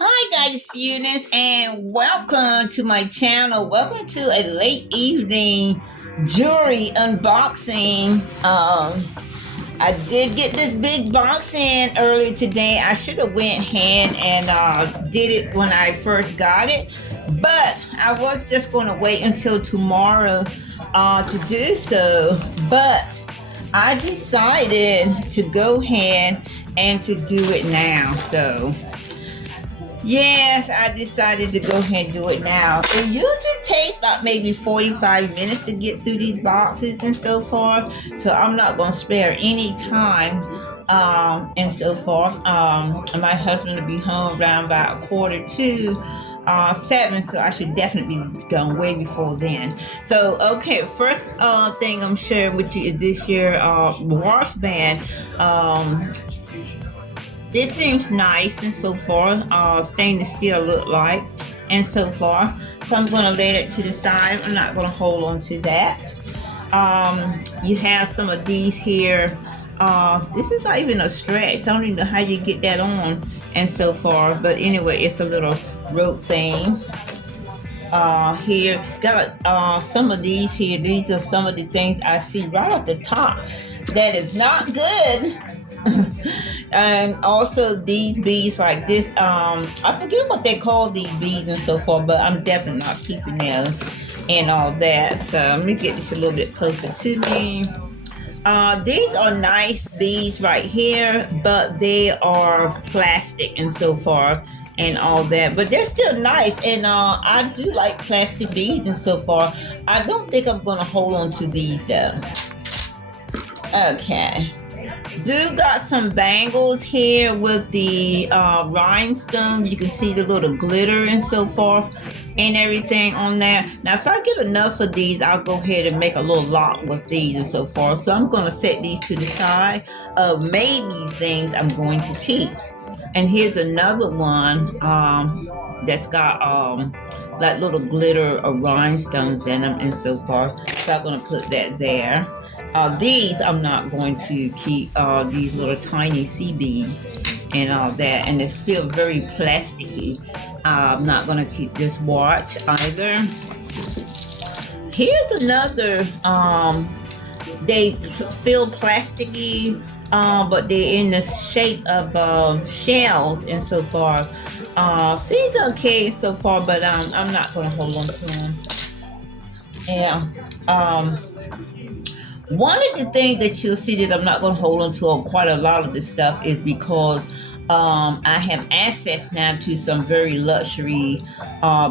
Hi guys, Eunice, and welcome to my channel. Welcome to a late evening jewelry unboxing. I did get this big box in earlier today. I should have went ahead and did it when I first got it, but I was just going to wait until tomorrow to do so. But I decided to go ahead and to do it now. So yes, I decided to go ahead and do it now. It usually takes about maybe 45 minutes to get through these boxes and so forth. So I'm not going to spare any time and so forth. And my husband will be home around about quarter to 7, so I should definitely be done way before then. So, okay, first thing I'm sharing with you is this year wash band. This seems nice and so forth. Stainless steel look like and so forth. So I'm going to lay it to the side. I'm not going to hold on to that. You have some of these here. This is not even a stretch. I don't even know how you get that on and so forth. But anyway, it's a little rope thing. Here got some of these here. These are some of the things I see right at the top that is not good. And also these beads like this, I forget what they call these beads and so forth, but I'm definitely not keeping them and all that. So let me get this a little bit closer to me. These are nice beads right here, but they are plastic and so forth and all that, but they're still nice. And I do like plastic beads and so forth. I don't think I'm gonna hold on to these though. Okay, do got some bangles here with the rhinestone. You can see the little glitter and so forth and everything on there. Now if I get enough of these, I'll go ahead and make a little lot with these and so forth. So I'm going to set these to the side of maybe things I'm going to keep. And here's another one that's got like little glitter or rhinestones in them and so forth. So I'm going to put that there. These I'm not going to keep, these little tiny CDs and all that, and they feel very plasticky. I'm not going to keep this watch either. Here's another, they feel plasticky, but they're in the shape of shells and so far. Seems okay so far, but I'm not going to hold on to them. Yeah. One of the things that you'll see that I'm not going to hold on to quite a lot of this stuff is because I have access now to some very luxury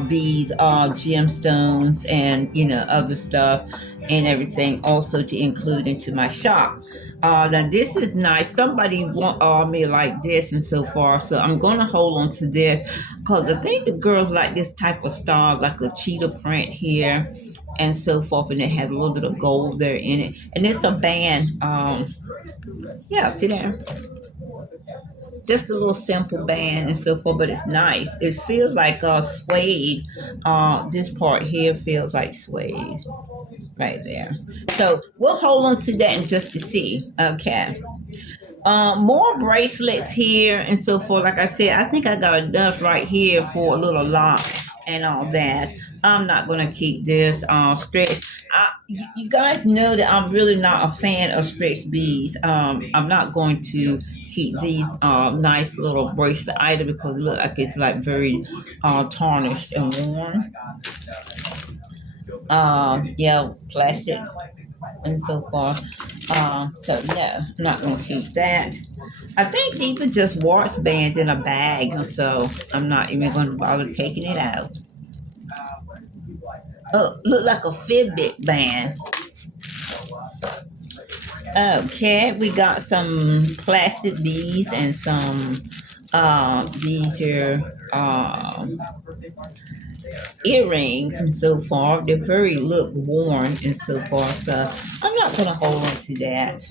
beads, gemstones, and other stuff and everything, also to include into my shop. Now this is nice. Somebody want me like this and so far, so I'm going to hold on to this because I think the girls like this type of style, like a cheetah print here and so forth, and it has a little bit of gold there in it, and it's a band. Yeah, see there, just a little simple band and so forth, but it's nice. It feels like suede. This part here feels like suede right there. So we'll hold on to that and just to see. Okay. More bracelets here and so forth. Like I said, I think I got enough right here for a little lock and all that. I'm not gonna keep this stretch. You guys know that I'm really not a fan of stretch beads. I'm not going to keep these nice little bracelet either because it looks like it's like very tarnished and worn. Yeah, plastic and so forth. So no, I'm not gonna keep that. I think these are just watch bands in a bag, so I'm not even gonna bother taking it out. Oh, look like a Fitbit band. Okay, we got some plastic beads and some these here earrings and so forth. They're very look worn and so forth, so I'm not gonna hold on to that.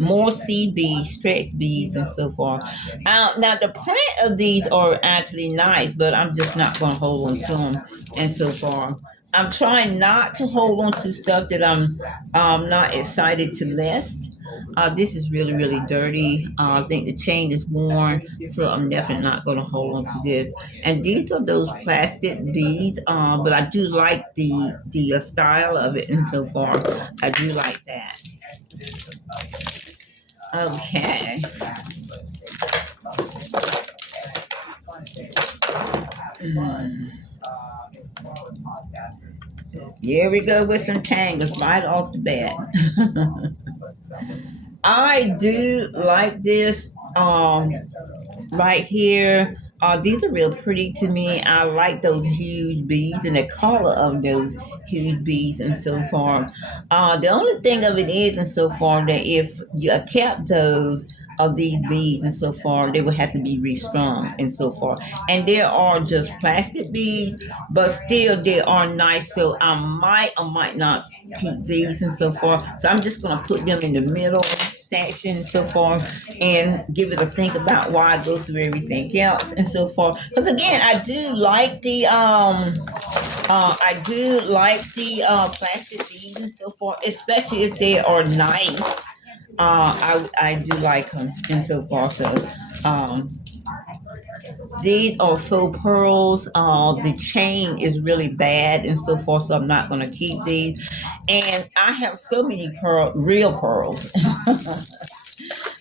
More seed beads, stretch beads, and so forth. Now the print of these are actually nice, but I'm just not going to hold on to them. And so far, I'm trying not to hold on to stuff that I'm not excited to list. This is really, really dirty. I think the chain is worn, so I'm definitely not going to hold on to this. And these are those plastic beads, but I do like the style of it, and so far, I do like that. Okay. Mm. Here we go with some tangles right off the bat. I do like this right here. These are real pretty to me. I like those huge beads and the color of those huge beads and so forth. The only thing of it is and so far that if you kept those of these beads and so far, they would have to be restrung and so far. And there are just plastic beads, but still they are nice. So I might or might not keep these and so forth. So I'm just gonna put them in the middle section and so forth and give it a think about why I go through everything else and so forth. Because again, I do like the plastic beads and so forth, especially if they are nice. I do like them and so forth. So um, these are faux pearls. The chain is really bad and so forth, so I'm not going to keep these. And I have so many real pearls.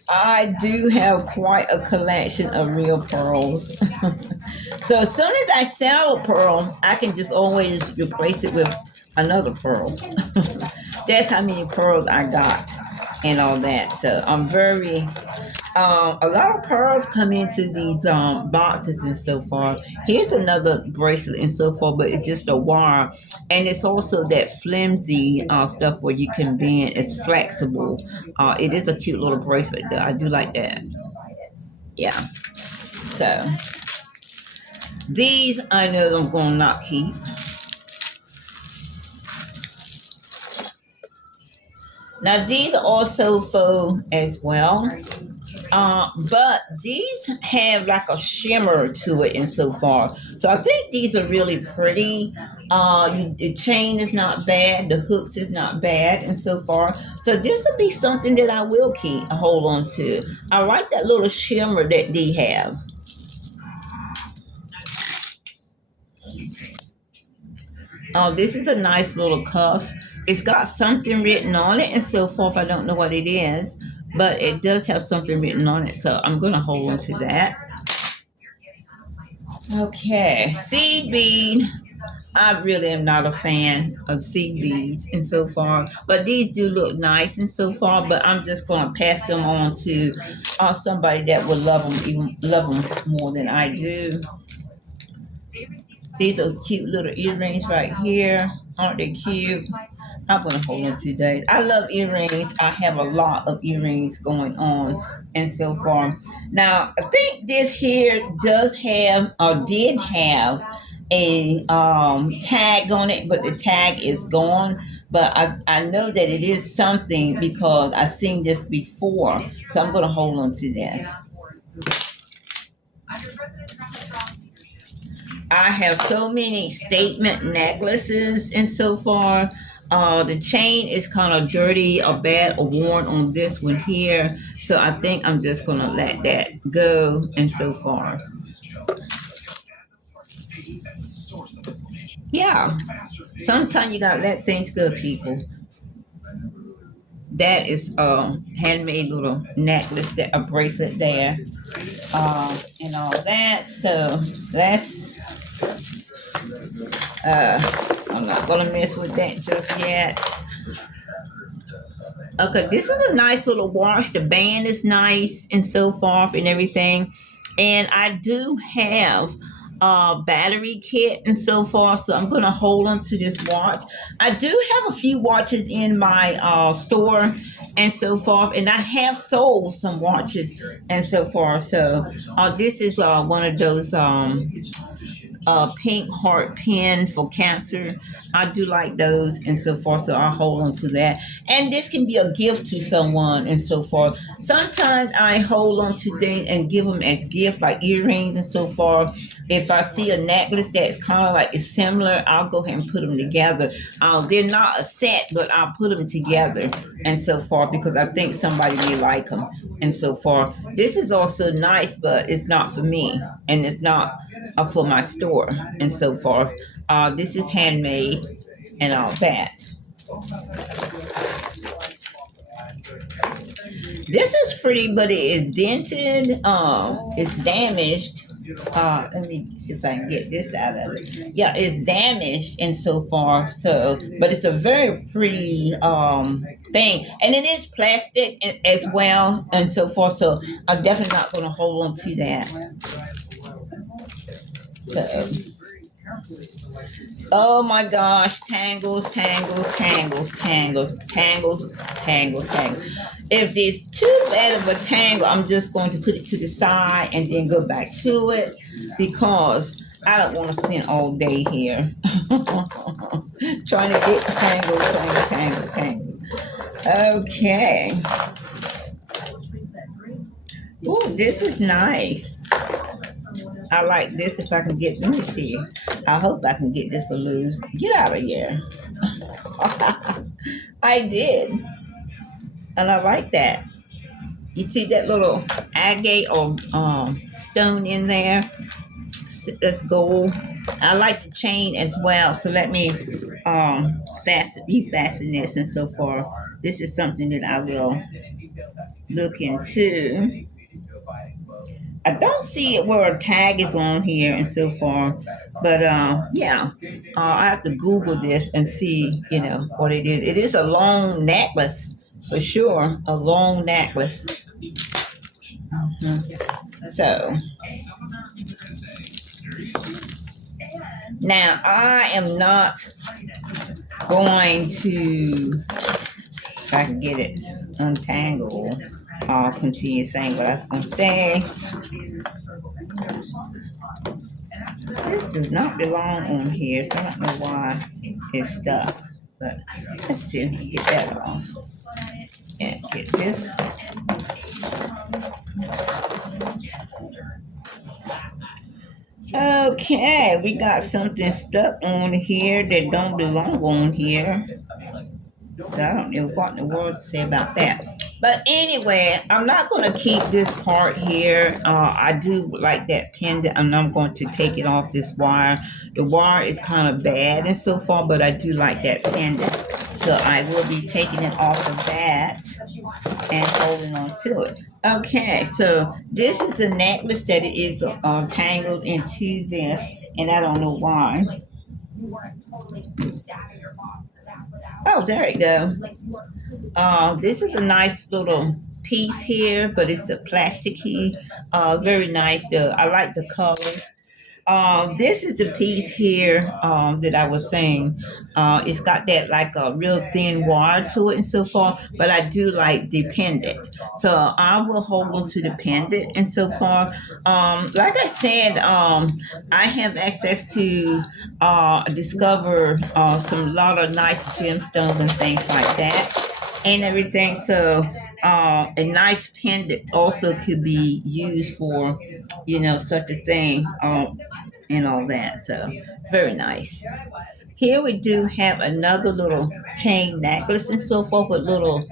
I do have quite a collection of real pearls. So as soon as I sell a pearl, I can just always replace it with another pearl. That's how many pearls I got and all that. So I'm very a lot of pearls come into these boxes and so forth. Here's another bracelet and so forth, but it's just a wire, and it's also that flimsy stuff where you can bend. It's flexible. It is a cute little bracelet though. I do like that. Yeah. So these I know I'm gonna not keep. Now these are also faux as well. But these have like a shimmer to it and so far. So I think these are really pretty. The chain is not bad, the hooks is not bad and so far. So this will be something that I will keep hold on to. I like that little shimmer that they have. This is a nice little cuff. It's got something written on it and so forth. I don't know what it is, but it does have something written on it. So I'm going to hold on to that. Okay, seed bead. I really am not a fan of seed beads and so far, but these do look nice and so far. But I'm just going to pass them on to somebody that would love them, even love them more than I do. These are cute little earrings right here. Aren't they cute? I'm gonna hold on to those. I love earrings. I have a lot of earrings going on and so far. Now I think this here does have or did have a tag on it, but the tag is gone. But I know that it is something because I've seen this before. So I'm gonna hold on to this. I have so many statement necklaces and so far. The chain is kind of dirty or bad or worn on this one here. So I think I'm just going to let that go and so far. Yeah. Sometimes you got to let things go, people. That is a handmade little necklace, that a bracelet there, and all that. So that's I'm not gonna mess with that just yet. Okay, this is a nice little watch. The band is nice and so forth and everything. And I do have a battery kit and so forth. So I'm gonna hold on to this watch. I do have a few watches in my store and so forth, and I have sold some watches and so forth. So this is one of those pink heart pin for cancer. I do like those and so forth, so I hold on to that. And this can be a gift to someone and so forth. Sometimes I hold on to things and give them as gift, like earrings and so forth. If I see a necklace that's kind of like it's similar, I'll go ahead and put them together. They're not a set, but I'll put them together and so forth because I think somebody may like them and so forth. This is also nice, but it's not for me and it's not for my store and so forth. This is handmade and all that. This is pretty, but it is dented. It's damaged. Let me see if I can get this out of it. Yeah, it's damaged and so far. So, but it's a very pretty thing, and it is plastic as well and so forth. So, I'm definitely not going to hold on to that. So. Oh my gosh, tangles, tangles, tangles, tangles, tangles, tangles, tangles. If there's too bad of a tangle, I'm just going to put it to the side and then go back to it because I don't want to spend all day here trying to get tangled, tangled, tangled, tangled. Okay. Ooh, this is nice. I like this if I can get, let me see. I hope I can get this to lose. Get out of here. I did. And I like that. You see that little agate or stone in there? That's gold. I like the chain as well. So let me refasten this and so forth. This is something that I will look into. I don't see it where a tag is on here and so forth, but yeah, I have to Google this and see, what it is. It is a long necklace for sure, a long necklace. So now I am not going to, if I can get it untangled, I'll continue saying what I was going to say. This does not belong on here, so I don't know why it's stuck. But let's see if we can get that off. And get this. Okay, we got something stuck on here that don't belong on here. So I don't know what in the world to say about that. But anyway, I'm not going to keep this part here. I do like that pendant, and I'm going to take it off this wire. The wire is kind of bad and so far, but I do like that pendant. So I will be taking it off of that and holding on to it. Okay, so this is the necklace that it is tangled into this, and I don't know why. Oh, there we go. This is a nice little piece here, but it's a plasticky. Very nice. I like the colors. This is the piece here that I was saying. It's got that like a real thin wire to it and so forth, but I do like the pendant. So I will hold on to the pendant and so forth. Like I said, I have access to discover some lot of nice gemstones and things like that and everything. So a nice pendant also could be used for, such a thing. And all that. So very nice. Here we do have another little chain necklace and so forth with little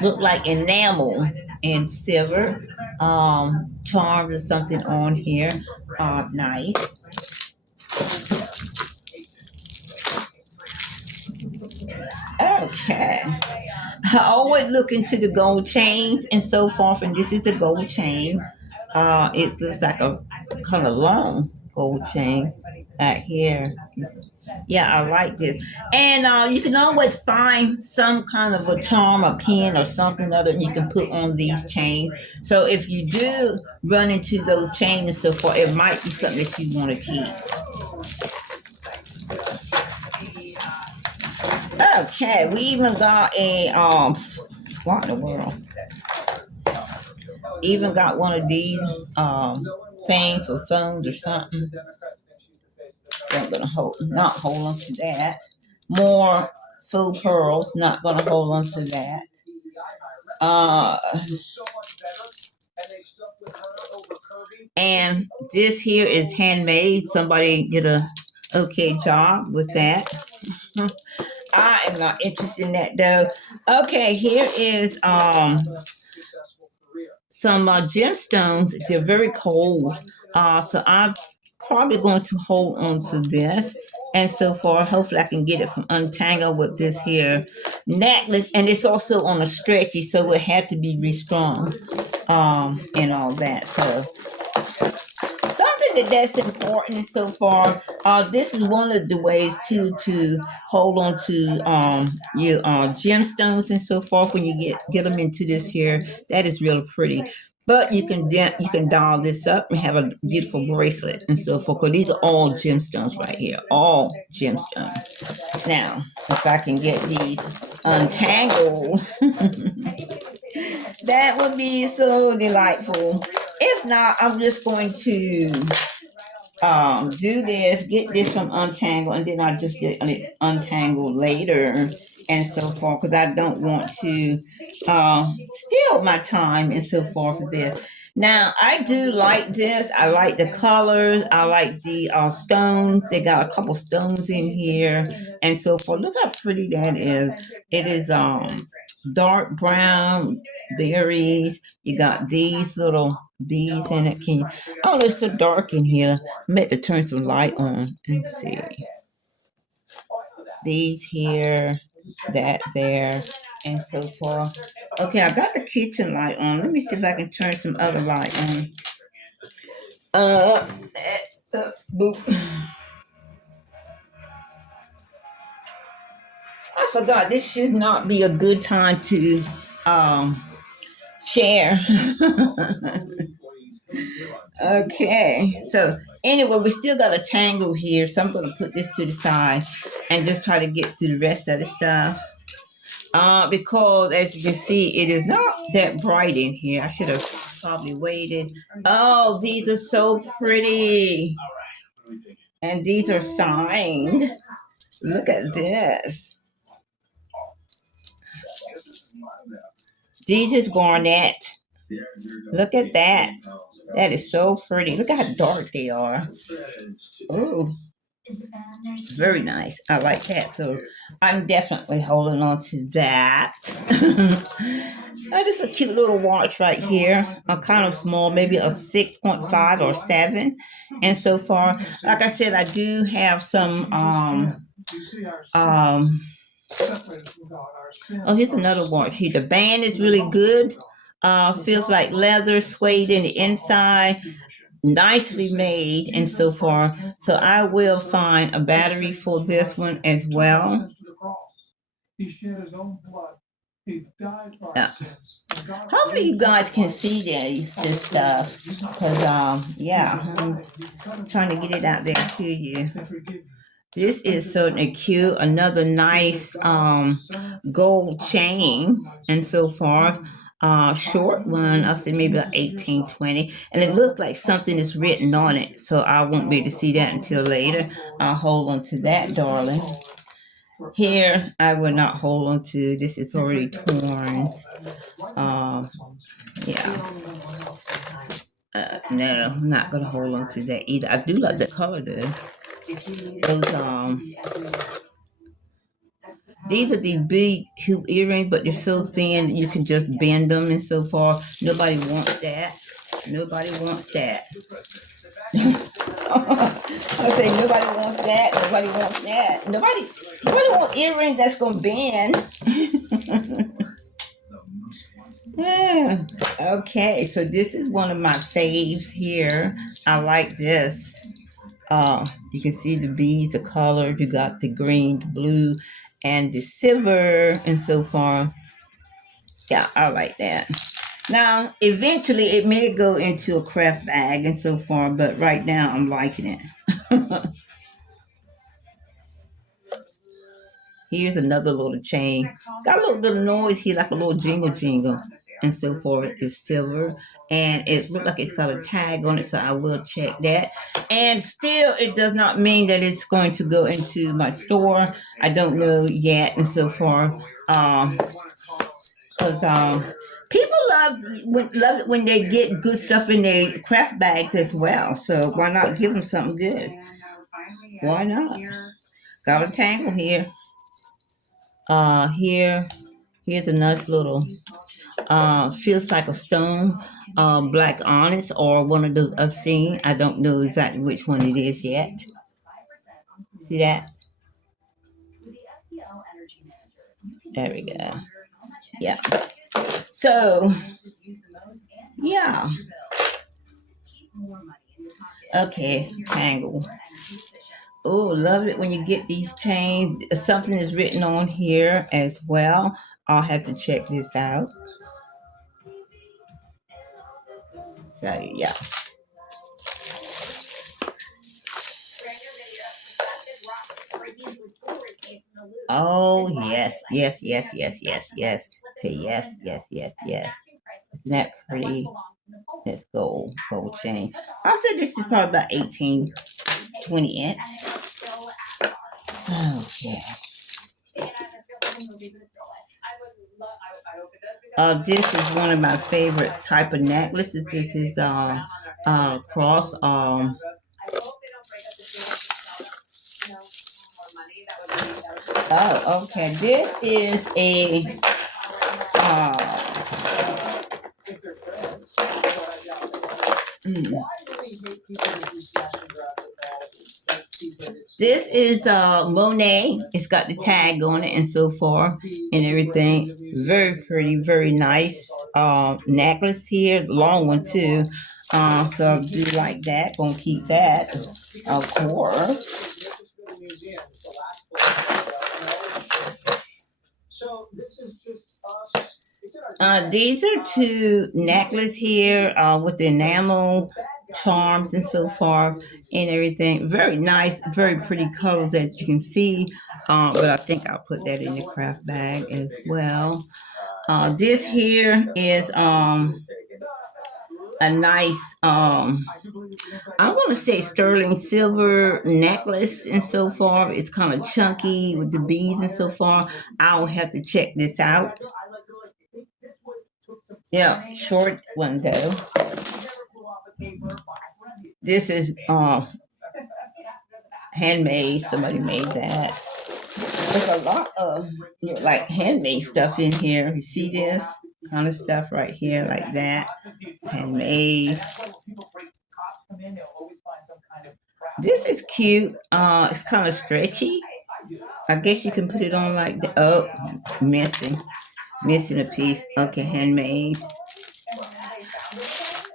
look like enamel and silver charms or something on here. Nice. Okay. I always look into the gold chains and so forth, and this is a gold chain. It looks like a kind of long gold chain right here. Yeah, I like this. And you can always find some kind of a charm, a pin, or something other you can put on these chains. So if you do run into those chains and so forth, it might be something that you want to keep. Okay, we even got a what in the world? Even got one of these things for phones or something. I'm gonna not hold on to that. More faux pearls, not gonna hold on to that. Uh, and this here is handmade. Somebody did a okay job with that. I am not interested in that though. Okay, here is some gemstones. They're very cold, so I'm probably going to hold on to this. And so far, hopefully, I can get it from untangled with this here necklace, and it's also on a stretchy, so it had to be restrung, and all that. So something that's important so far. This is one of the ways to hold on to your gemstones and so forth when you get them into this here. That is real pretty. But you can dial this up and have a beautiful bracelet and so forth. Cause these are all gemstones right here, all gemstones. Now, if I can get these untangled, that would be so delightful. If not, I'm just going to do this, get this from untangled, and then I'll just get it untangled later and so forth because I don't want to steal my time and so forth for this. Now, I do like this. I like the colors. I like the stones. They got a couple stones in here and so forth. Look how pretty that is. It is dark brown berries. You got these little bees in it. Can you? Oh, it's so dark in here. I'm going to turn some light on and see. These here, that there, and so forth. Okay, I got the kitchen light on. Let me see if I can turn some other light on. Boop. I forgot. This should not be a good time to share. Okay, so anyway, we still got a tangle here, so I'm going to put this to the side and just try to get through the rest of the stuff. Because as you can see, it is not that bright in here. I should have probably waited. Oh, these are so pretty. And these are signed. Look at this. These is garnet. Look at that. That is so pretty. Look how dark they are. Oh, very nice. I like that. So I'm definitely holding on to that. Just a cute little watch right here. A kind of small, maybe a 6.5 or 7. And so far, like I said, I do have some oh, here's another watch here. The band is really good. Feels like leather, suede in the inside, nicely made and so far. So I will find a battery for this one as well. Hopefully you guys can see this stuff because yeah, I'm trying to get it out there to you. This is so cute. Another nice gold chain and so forth. Short one, I'll say maybe an 1820. And it looks like something is written on it. So I won't be able to see that until later. I'll hold on to that, darling. Here, I will not hold on to. This is already torn. Yeah. No, I'm not going to hold on to that either. I do like the color though. Those, these are these big hoop earrings, but they're so thin that you can just bend them and so forth. Nobody wants that. Nobody wants that. I say nobody wants that. Nobody wants that. Nobody wants earrings that's gonna bend. Yeah. Okay, so this is one of my faves here. I like this. You can see the beads, the color. You got the green, the blue, and the silver, and so forth. Yeah, I like that. Now, eventually, it may go into a craft bag and so forth, but right now, I'm liking it. Here's another little chain. Got a little bit of noise here, like a little jingle jingle, and so forth. It's silver. and it looked like it's got a tag on it, so I will check that. And still, it does not mean that it's going to go into my store. I don't know yet, and so far, because people love it when they get good stuff in their craft bags as well. So why not give them something good? Why not? Got a tangle here. Here's a nice little feels like a stone, black onyx, or one of those I've seen. I don't know exactly which one it is yet. See that? There we go. Yeah. So, yeah. Okay, tangle. Oh, love it when you get these chains. Something is written on here as well. I'll have to check this out. So, yeah. Oh, yes, yes, yes, yes, yes, yes. Say yes, yes, yes, yes. Isn't that pretty? Let's go, gold chain. I said this is probably about 18, 20 inch. Okay. This is one of my favorite type of necklaces. This is cross oh, okay. This is a this is Monet. It's got the tag on it and so forth and everything. Very pretty, very nice necklace here. Long one too. So I do like that. Gonna keep that, of course. So this is just us. These are two necklaces here with the enamel charms and so forth and everything. Very nice, very pretty colors as you can see. But I think I'll put that in the craft bag as well. This here is a nice I'm gonna say sterling silver necklace and so forth. It's kind of chunky with the beads and so forth. I'll have to check this out. Yeah, short one though. This is handmade. Somebody made that. There's a lot of like handmade stuff in here. You see this kind of stuff right here, like that. It's handmade. This is cute. It's kind of stretchy. I guess you can put it on like that. Oh, missing a piece. Okay, handmade.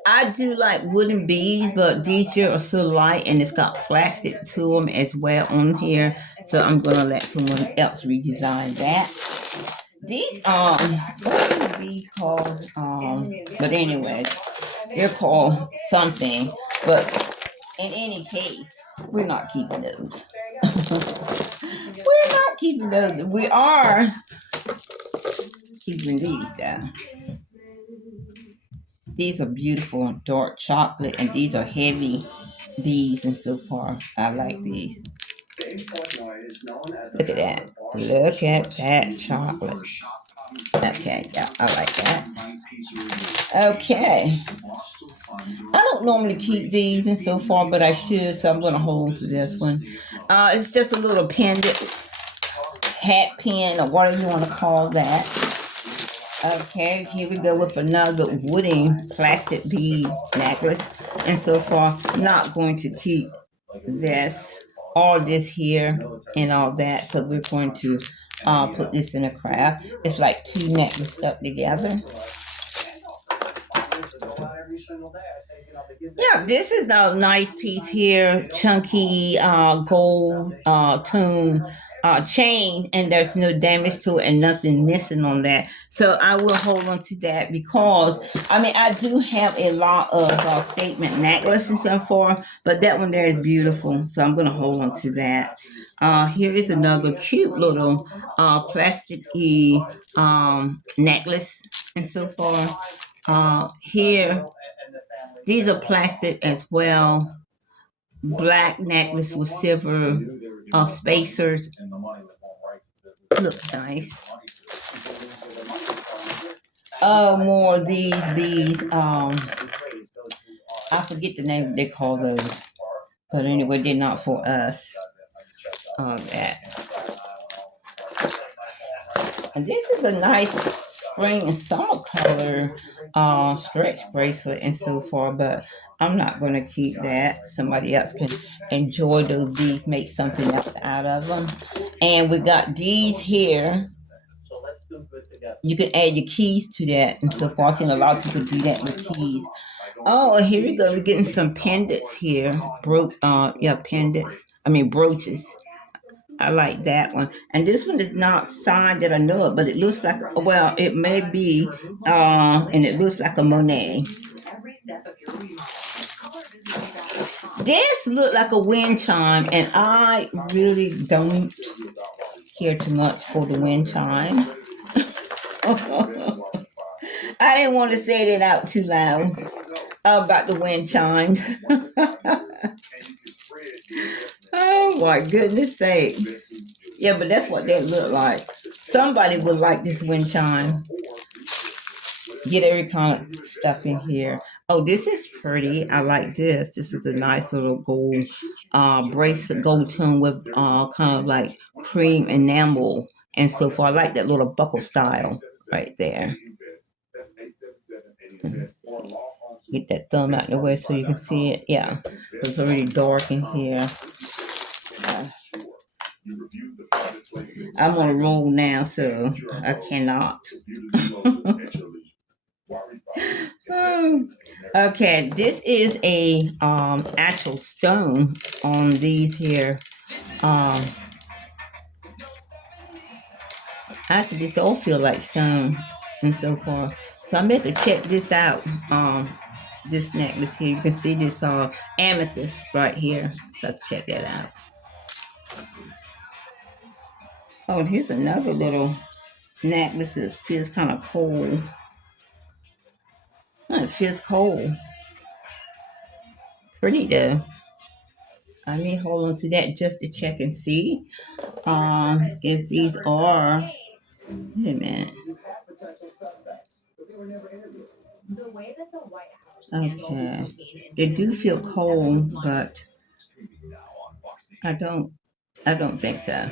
I do like wooden beads, but these here are so light and it's got plastic to them as well on here. So I'm gonna let someone else redesign that. These what are these called? But anyway, they're called something. But in any case, we're not keeping those. We're not keeping those. We are keeping these down. These are beautiful dark chocolate, and these are heavy beads and so forth. I like these. Look at that. Look at that chocolate. Okay, yeah, I like that. Okay. I don't normally keep these and so far, but I should, so I'm going to hold on to this one. It's just a little pendant, hat pin, or whatever you want to call that. Okay, here we go with another wooden plastic bead necklace. And so far, I'm not going to keep this, all this here, and all that. So we're going to put this in a craft. It's like two necklaces stuck together. Yeah, this is a nice piece here, chunky gold tone chain, and there's no damage to it and nothing missing on that. So I will hold on to that because I mean I do have a lot of statement necklaces and so forth, but that one there is beautiful, so I'm gonna hold on to that. Here is another cute little plasticky necklace and so forth. Here These are plastic as well. Black necklace with silver spacers. Looks nice. Oh, more of these. I forget the name they call those, but anyway, they're not for us. That. And this is a nice spring and summer color stretch bracelet and so forth, but I'm not going to keep that. Somebody else can enjoy those beads, make something else out of them. And we got these here. You can add your keys to that and so forth. I've seen a lot of people do that with keys. Oh, here we go. We're getting some pendants here. Pendants. I mean brooches. I like that one. And this one is not signed that I know of, but it looks like, well, it may be, and it looks like a Monet. This looked like a wind chime, and I really don't care too much for the wind chime. I didn't want to say that out too loud about the wind chimes. Oh my goodness sake. Yeah, but that's what they look like. Somebody would like this wind chime. Get every kind of stuff in here. Oh, this is pretty. I like this. This is a nice little gold bracelet, gold tone with kind of like cream enamel and so forth. I like that little buckle style right there. Get that thumb out of the way so you can see it. Yeah, it's already dark in here. I'm on a roll now, so I cannot. Okay, this is a actual stone on these here. Actually, this all feel like stone and so forth. So I'm going to check this out. This necklace here, you can see this amethyst right here. So check that out. Oh, here's another little necklace that feels kind of cold. Oh, it feels cold. Pretty though. I may hold on to that just to check and see if these are. Wait a minute. Okay, they do feel cold, but I don't think so.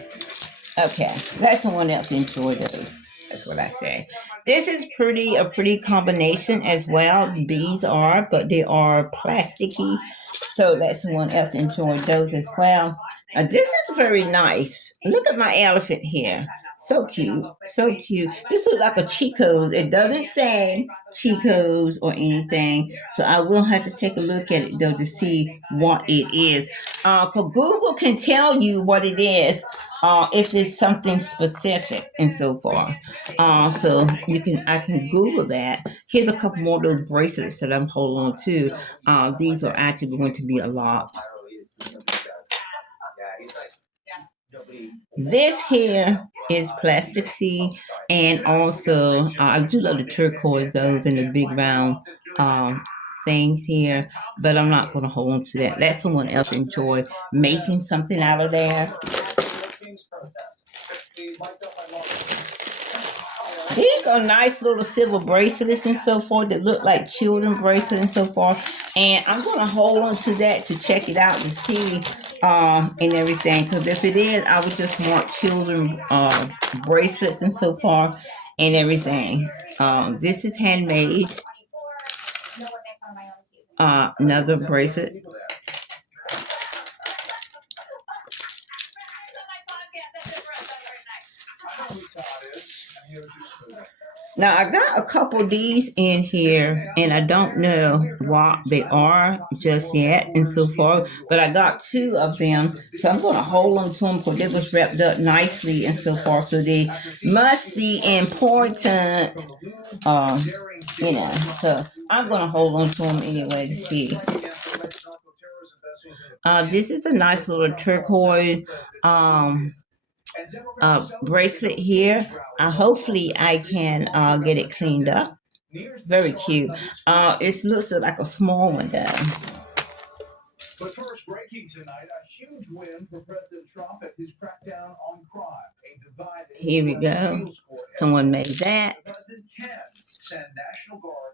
Okay, let someone else enjoy those. That's what I say. This is a pretty combination as well. These are, but they are plasticky. So let someone else enjoy those as well. This is very nice. Look at my elephant here. So cute. So cute. This looks like a Chico's. It doesn't say Chico's or anything. So I will have to take a look at it though to see what it is. Cause Google can tell you what it is if it's something specific and so forth. So I can Google that. Here's a couple more of those bracelets that I'm holding on to. These are actually going to be a lot. This here is plastic C, and also I do love the turquoise, those and the big round things here, but I'm not going to hold on to that. Let someone else enjoy making something out of there. These are nice little silver bracelets and so forth that look like children bracelets and so forth. And I'm going to hold on to that to check it out and see and everything. Because if it is, I would just want children bracelets and so forth and everything. This is handmade. Another bracelet. Now I got a couple of these in here, and I don't know what they are just yet, and so forth. But I got two of them, so I'm going to hold on to them because they was wrapped up nicely and so forth. So they must be important, So I'm going to hold on to them anyway to see. This is a nice little turquoise bracelet here. Hopefully I can get it cleaned up Very cute. It looks like a small one though. But first, breaking tonight, a huge win for President Trump at his crackdown on crime. A divide in Here we the US go. appeals court. Someone made that. The president can send National Guard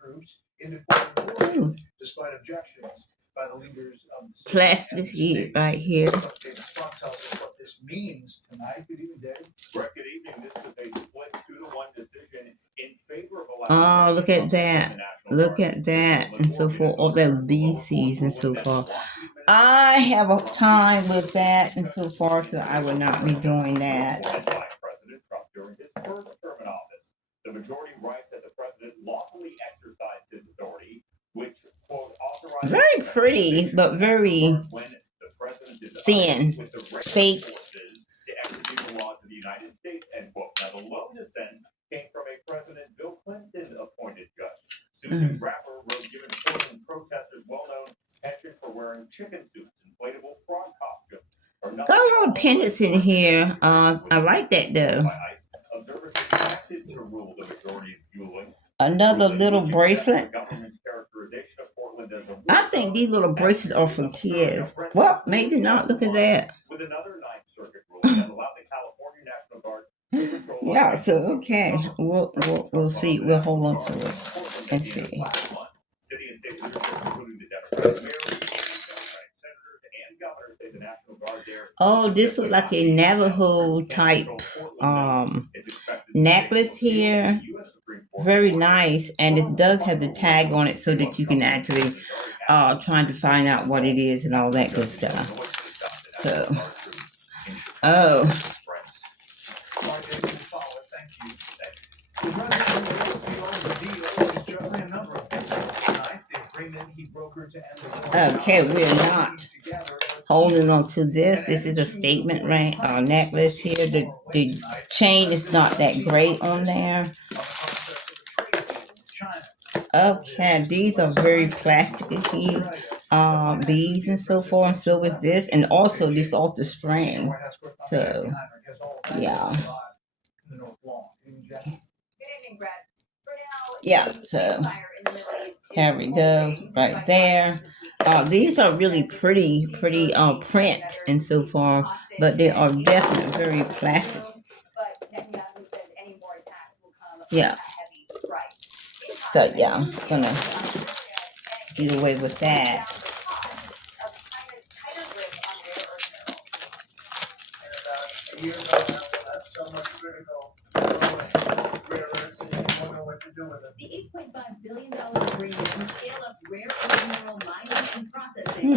troops into foreign despite objections by the leaders of the plastic sheet right here. David Trump tells us what this means tonight. Good evening, Dave. Good evening. This is a split 2-1 decision in favor of Oh, look at that. Look at that. And so forth. All that BCs and so forth. I have a time with that and so forth, so I will not be doing that. President Trump during his first term in office. The majority writes that the president lawfully exercised his authority, which, quote, authorized very pretty, but very thin, fake. To execute the laws of the United States, end quote. Now, the lone dissent came from a President Bill Clinton appointed judge. Susan Grapper wrote giving Portland protesters well-known pension for wearing chicken suits, inflatable frog costumes. Got a lot of pendants in here. I like that though. Observers expected to rule the majority fueling. Another little bracelet. I think these little bracelets are for kids. Well, maybe not. Look at that. With another Ninth Circuit ruling that allowed the California National Guard to control. Yeah. So okay, we'll see. We'll hold on to it and see. City and state leadership, including the Democratic mayor, Democratic senators, and governors, say the National Guard there. Oh, this looks like a Navajo type necklace here. Very nice, and it does have the tag on it so that you can actually trying to find out what it is and all that good stuff. So, oh. Okay, we're not holding on to this. This is a statement ring, necklace here. The chain is not that great on there. Okay, these are very plasticky beads and so forth, and so is this, and also this off the string. So, yeah. Yeah, so here we go, right there. These are really pretty print and so forth, but they are definitely very plastic. Yeah. So yeah, I'm gonna get away with that. The $8.5 billion agreement to scale up rare earth mineral mining and processing.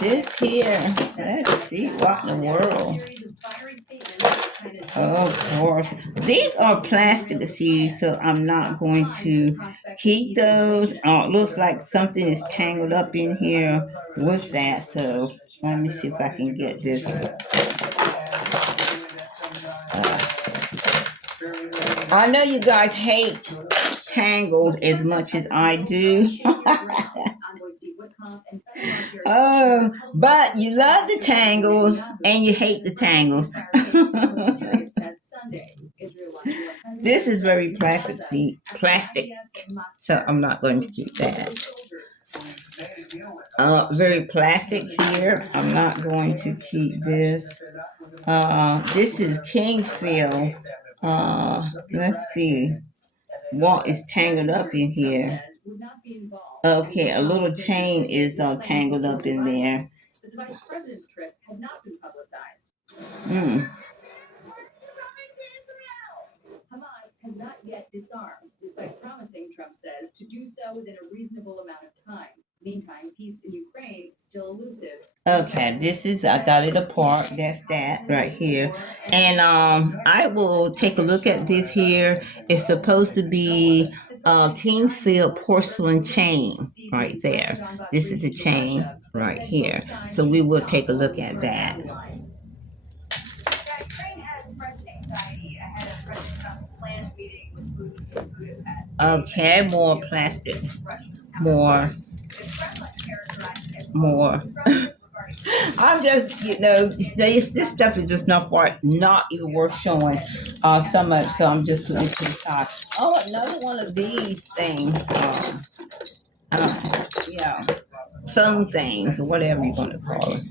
This here, let's see what in the world. Of course, these are plastic seeds, so I'm not going to keep those. It looks like something is tangled up in here with that, so let me see if I can get this. I know you guys hate tangles as much as I do. Oh, but you love the tangles and you hate the tangles. This is very plastic, so I'm not going to keep that. Very plastic here. I'm not going to keep this. This is Kingfield. Let's see what is tangled up in here. Okay, a little chain is tangled up in there. The vice president's trip had not been publicized. Hamas has not yet disarmed, despite promising, Trump says, to do so within a reasonable amount of time. Meantime, peace in Ukraine still elusive. Okay, this is, I got it apart. That's that right here. And I will take a look at this here. It's supposed to be Kingsfield porcelain chain right there. This is the chain right here. So we will take a look at that. Ukraine has fresh anxiety ahead of President Trump's planned meeting with Putin in Budapest. Okay, more plastic. More. I'm just, this stuff is just not even worth showing so much. So I'm just putting it to the side. Oh, another one of these things. Yeah, phone things or whatever you want to call it.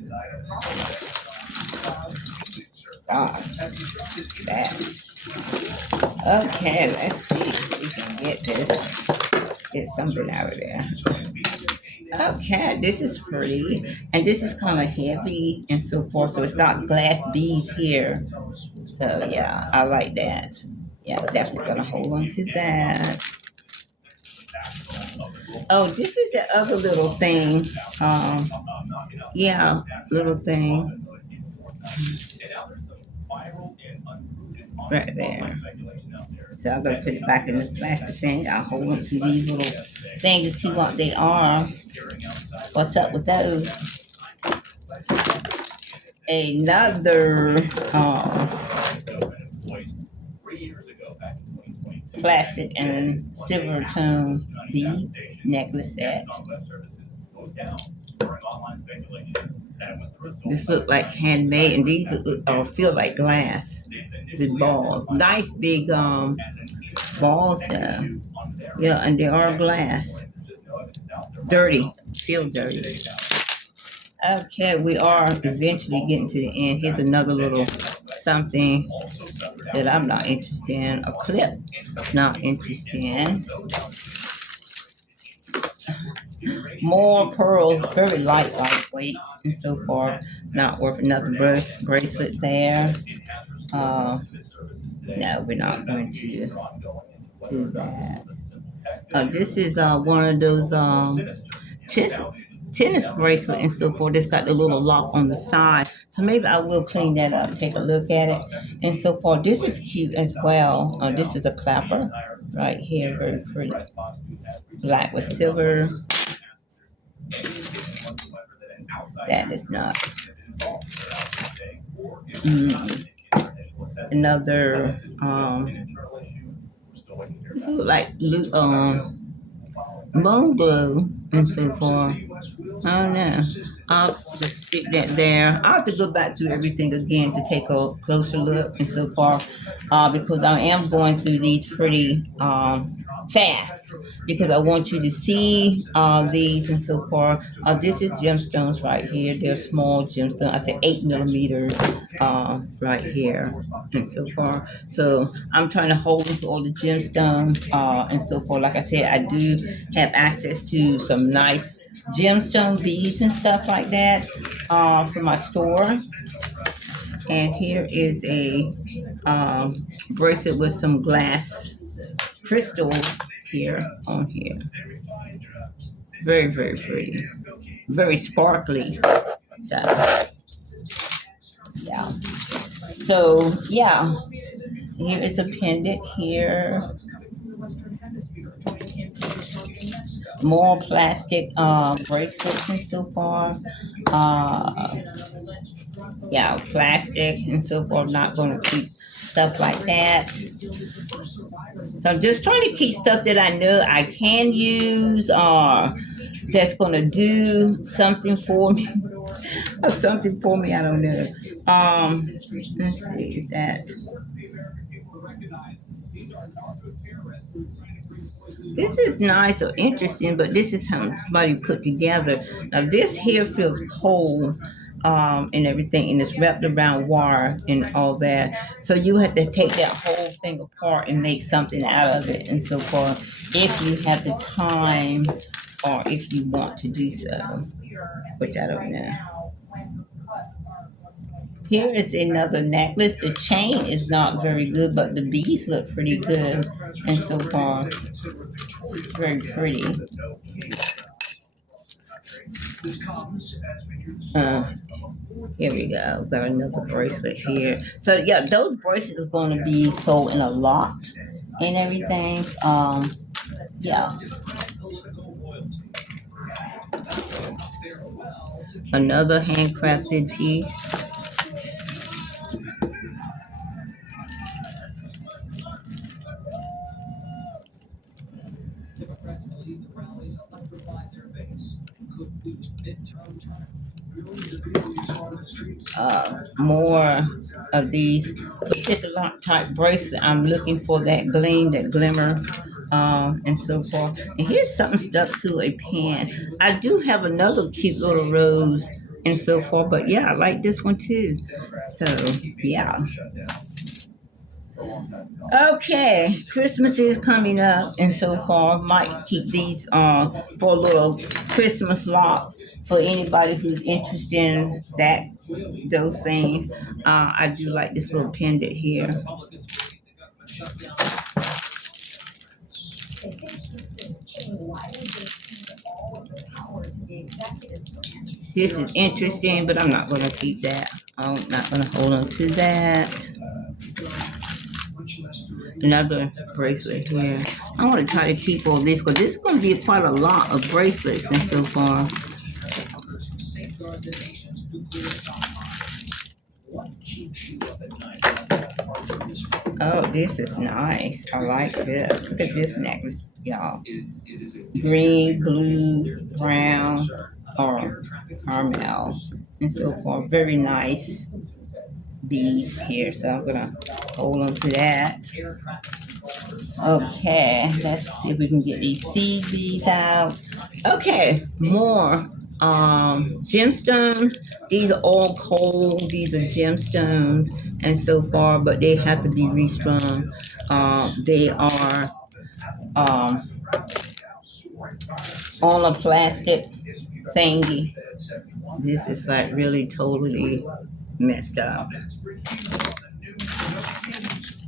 Gosh, that. Okay, let's see if we can get something out of there. Okay, this is pretty, and this is kind of heavy and so forth. So it's got glass beads here. So yeah, I like that. Yeah, definitely gonna hold on to that. Oh, this is the other little thing. Um, yeah, little thing right there. So I'm gonna put it back in this plastic thing. I'll hold on to these little things and see what they are. What's up with those? Another plastic and silver tone bead necklace set. This look like handmade, and these feel like glass. The ball, nice big balls there. Yeah, and they are glass. Dirty, feel dirty. Okay, we are eventually getting to the end. Here's another little something that I'm not interested in. A clip, not interested in. More pearls, very lightweight, and so forth. Not worth another bracelet there. No, we're not going to do that. This is one of those tennis, tennis bracelet and so forth. It's got the little lock on the side. So maybe I will clean that up, take a look at it, and so forth. This is cute as well. This is a clapper right here, very pretty. Black with silver. That is not. Another this look like bone glue and so forth. I don't know. I'll just stick that there. I'll have to go back to everything again to take a closer look and so forth, because I am going through these pretty fast, because I want you to see these and so forth. This is gemstones right here. They're small gemstones. I said 8 millimeters right here and so forth. So I'm trying to hold into all the gemstones and so forth. Like I said, I do have access to some nice gemstone beads and stuff like that for my store. And here is a bracelet with some glass crystals here on here. Very, very pretty. Very sparkly. So, yeah. So, yeah. Here is a pendant here. More plastic bracelets and so forth. Yeah, plastic and so forth. Not going to keep stuff like that. So I'm just trying to keep stuff that I know I can use or that's going to do something for me. Something for me, I don't know. Let's see, is that. This is nice or interesting, but this is how somebody put together. Now this here feels cold and everything, and it's wrapped around wire and all that. So you have to take that whole thing apart and make something out of it and so forth, if you have the time or if you want to do so, which I don't know. Here is another necklace. The chain is not very good, but the beads look pretty good and so far. Very pretty. Here we go. Got another bracelet here. So yeah, those bracelets are going to be sold in a lot and everything. Yeah. Another handcrafted piece. more of these particular type bracelet. I'm looking for that gleam, that glimmer, and so forth. And here's something stuck to a pen. I do have another cute little rose and so forth, but yeah, I like this one too. So yeah. Okay, Christmas is coming up, and so far, might keep these for a little Christmas lock for anybody who's interested in that those things. I do like this little pendant here. This is interesting, but I'm not going to keep that. I'm not going to hold on to that. Another bracelet here. I want to try to keep all this because this is going to be quite a lot of bracelets and so far. Oh, this is nice. I like this. Look at this necklace, y'all. Green, blue, brown, or caramel, and so forth. Very nice beads here. So I'm gonna hold on to that. Okay, let's see if we can get these seed beads out. Okay, more gemstones. These are all cold. These are gemstones and so far, but they have to be restrung. They are on a plastic thingy. This is like really totally messed up.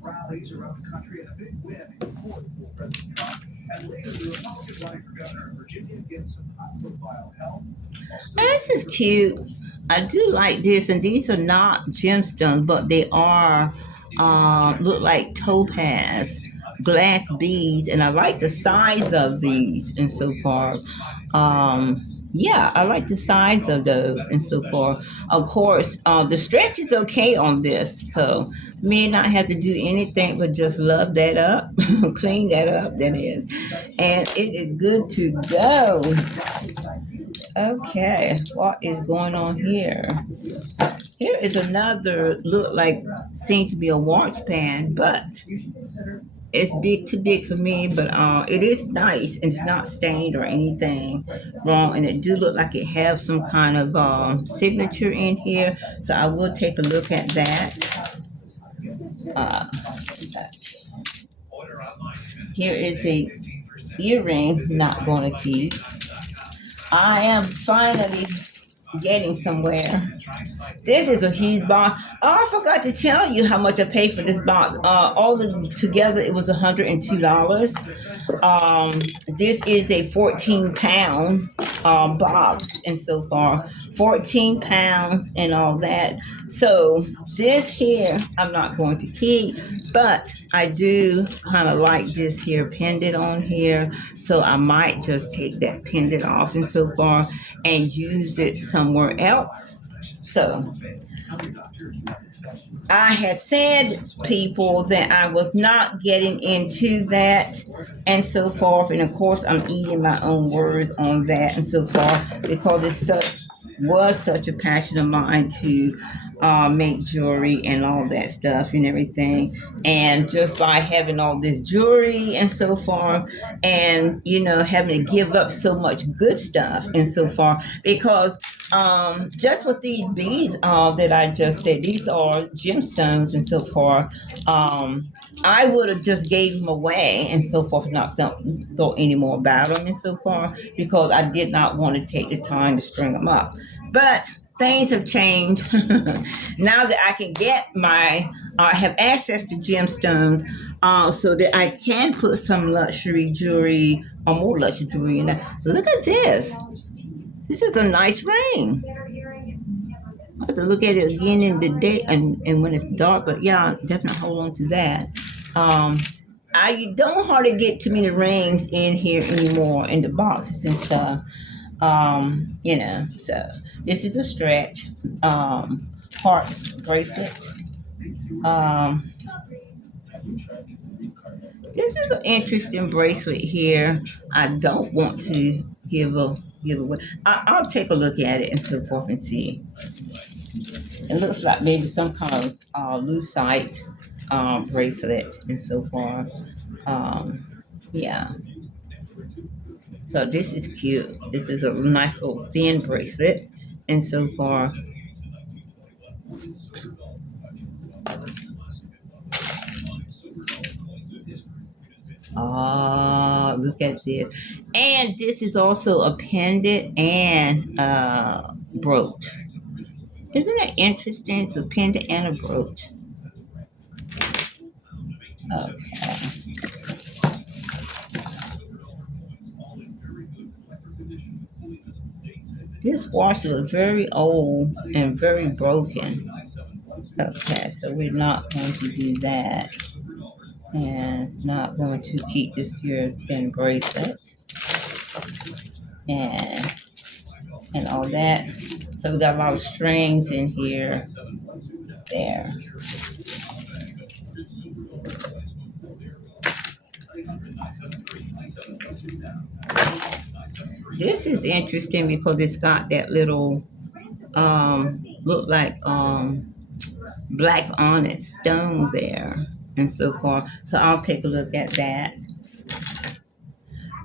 Rallies around the country and a big win in court for President Trump. And later, the Republican running for governor of Virginia gets some high-profile help. This is cute. I do like this, and these are not gemstones, but they are look like topaz glass beads, and I like the size of these and so far. Yeah, I like the size of those and so forth. Of course, the stretch is okay on this, so may not have to do anything but just love that up, clean that up, that is, and it is good to go. Okay, what is going on here? Here is another, look like, seems to be a watch pan, but it's too big for me, but it is nice and it's not stained or anything wrong, and it do look like it has some kind of signature in here, so I will take a look at that. Here is a earring, not going to keep. I am finally getting somewhere. This is a huge box. Oh, I forgot to tell you how much I paid for this box. All together, it was $102. This is a 14-pound box, and so far, 14 pounds and all that. So this here, I'm not going to keep, but I do kind of like this here pendant on here, so I might just take that pendant off and so far and use it somewhere else. So I had said, people, that I was not getting into that and so forth, and of course I'm eating my own words on that and so forth, because it was such a passion of mine to make jewelry and all that stuff and everything, and just by having all this jewelry and so forth, and having to give up so much good stuff and so forth, because just with these beads that I just said, these are gemstones and so forth, I would have just gave them away and so forth, not thought any more about them and so forth, because I did not want to take the time to string them up. But things have changed. Now that I can get have access to gemstones, so that I can put some luxury jewelry or more luxury jewelry in there. So look at this. This is a nice ring. I have to look at it again in the day and when it's dark, but yeah, definitely hold on to that. I don't hardly get too many rings in here anymore in the boxes and stuff. So this is a stretch heart bracelet. This is an interesting bracelet here. I don't want to give give away. I'll take a look at it and so forth and see. It looks like maybe some kind of lucite bracelet and so forth. Yeah. So this is cute. This is a nice little thin bracelet and so forth. Oh, look at this. And this is also a pendant and brooch. Isn't it interesting? It's a pendant and a brooch. Okay. This watch is very old and very broken. Okay, so we're not going to do that. And not going to keep this here thin bracelet. And all that. So we got a lot of strings in here. There. This is interesting because it's got that little look like black onyx stone there and so forth. So I'll take a look at that.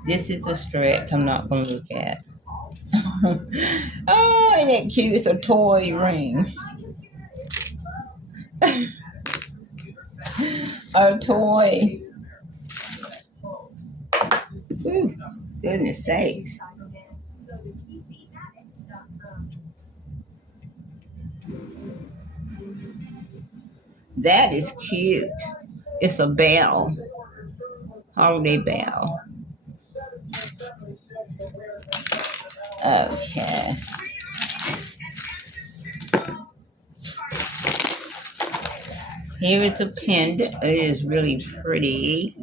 This is a stretch I'm not gonna look at. Oh, ain't that cute? It's a toy ring. A toy. Ooh, goodness sakes. That is cute. It's a bell. Holiday bell. Okay. Here is a pendant. It is really pretty.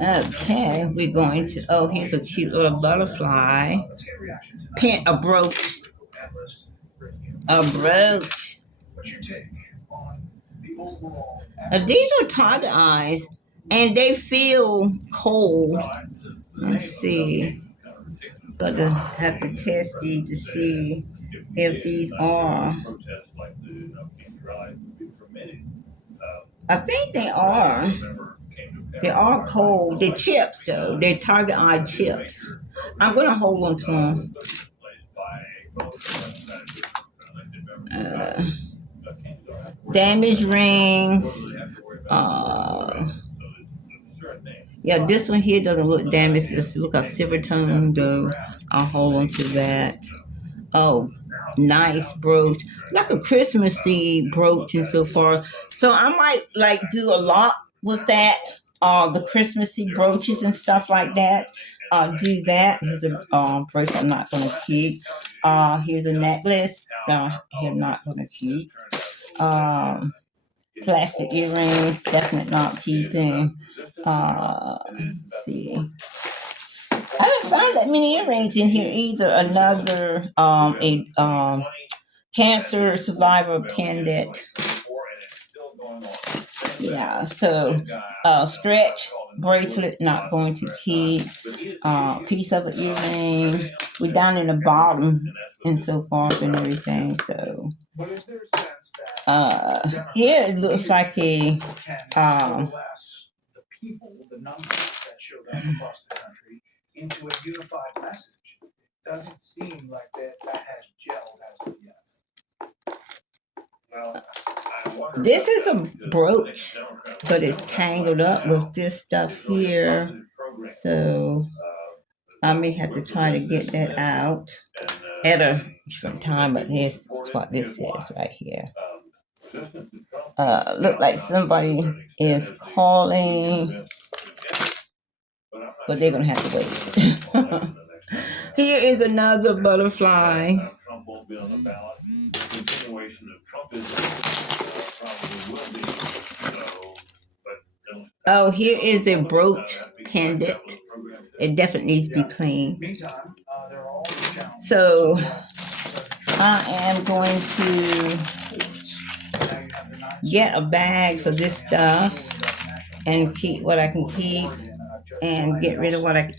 Okay, we're going to. Oh, here's a cute little butterfly. A brooch. A brooch. Now, these are tie-dyes, and they feel cold. Let's see. But I have to test these to see if these are. I think they are. They are cold. They're chips, though. They're target-eye chips. I'm going to hold on to them. Damaged rings. Yeah, this one here doesn't look damaged. It's look like silver tone, though. I'll hold on to that. Oh, nice brooch, like a Christmassy brooch and so forth. So I might like do a lot with that. The Christmassy brooches and stuff like that. Do that. Here's a bracelet I'm not gonna keep. Here's a necklace. I'm not gonna keep. Plastic earrings, definitely not keeping. Let's see. I didn't find that many earrings in here either. Another cancer survivor pendant. Yeah, so stretch bracelet, not going to keep. Piece of an earring. We're down in the bottom and so forth and everything. So here it looks like a the numbers that show up across the country into a unified message. Doesn't seem like that has gelled as of yet. Well, this is a brooch, but it's tangled up with this stuff here. So I may have to try to get that out at a different time, but here's what this is right here. Look like somebody is calling, but they're gonna have to wait. Here is another butterfly. Oh, here is a brooch pendant. It definitely needs to be cleaned. So I am going to get a bag for this stuff and keep what I can keep and get rid of what I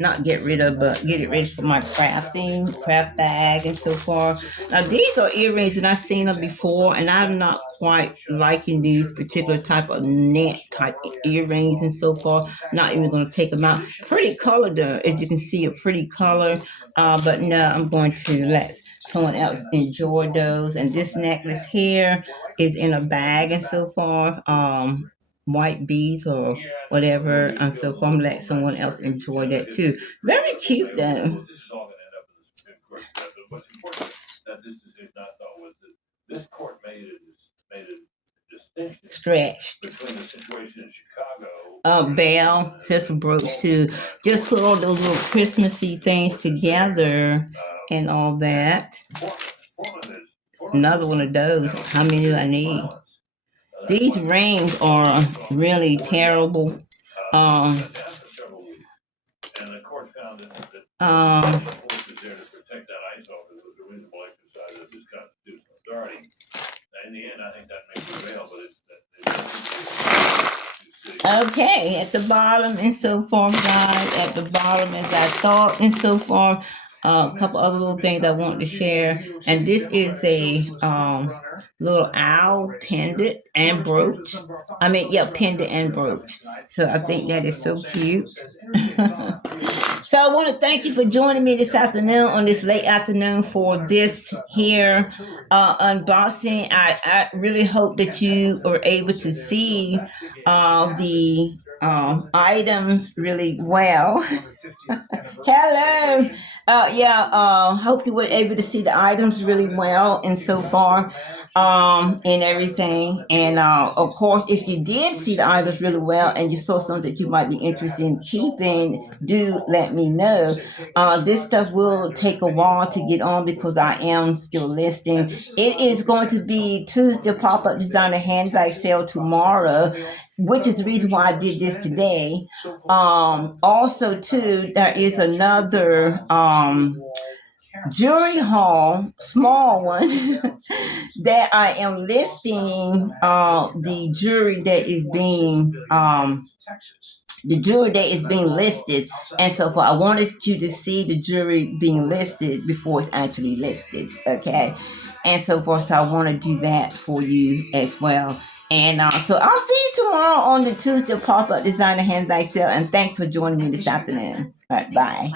not get rid of, but get it ready for my craft bag and so forth. Now these are earrings that I've seen them before, and I'm not quite liking these particular type of net type earrings and so forth. Not even going to take them out. Pretty color though, as you can see, a pretty color. But no, I'm going to let someone else enjoy those. And this necklace here is in a bag and so forth. White beads or whatever, and so I'm gonna let someone else enjoy that too. Very cute though. This is all going to end up in the Supreme Court. But what's important that this decision I thought was that this court made a distinction Stretched. between the situation in Chicago. Belle, Cecil Brooks too. Just put all those little Christmassy things together and all that. Another one of those. How many do I need? These rings are really terrible. Um, Okay, at the bottom and so forth, guys. At the bottom, as I thought and so forth. A couple other little things I want to share, and this is a little owl pendant and brooch. I mean, yeah, pendant and brooch. So I think that is so cute. So I want to thank you for joining me this afternoon on this late afternoon for this here unboxing. I really hope that you are able to see the items really well. Hello. Hope you were able to see the items really well and so far, and everything. And of course, if you did see the items really well and you saw something that you might be interested in keeping, do let me know. This stuff will take a while to get on because I am still listing. It is going to be Tuesday pop-up designer handbag sale tomorrow, which is the reason why I did this today. Also too, there is another jewelry haul, small one, that I am listing the jewelry that is being listed, and so far I wanted you to see the jewelry being listed before it's actually listed, okay? And so forth, so I want to do that for you as well. And so I'll see you tomorrow on the Tuesday pop-up designer handbag sale, and thanks for joining me this afternoon. All right, bye.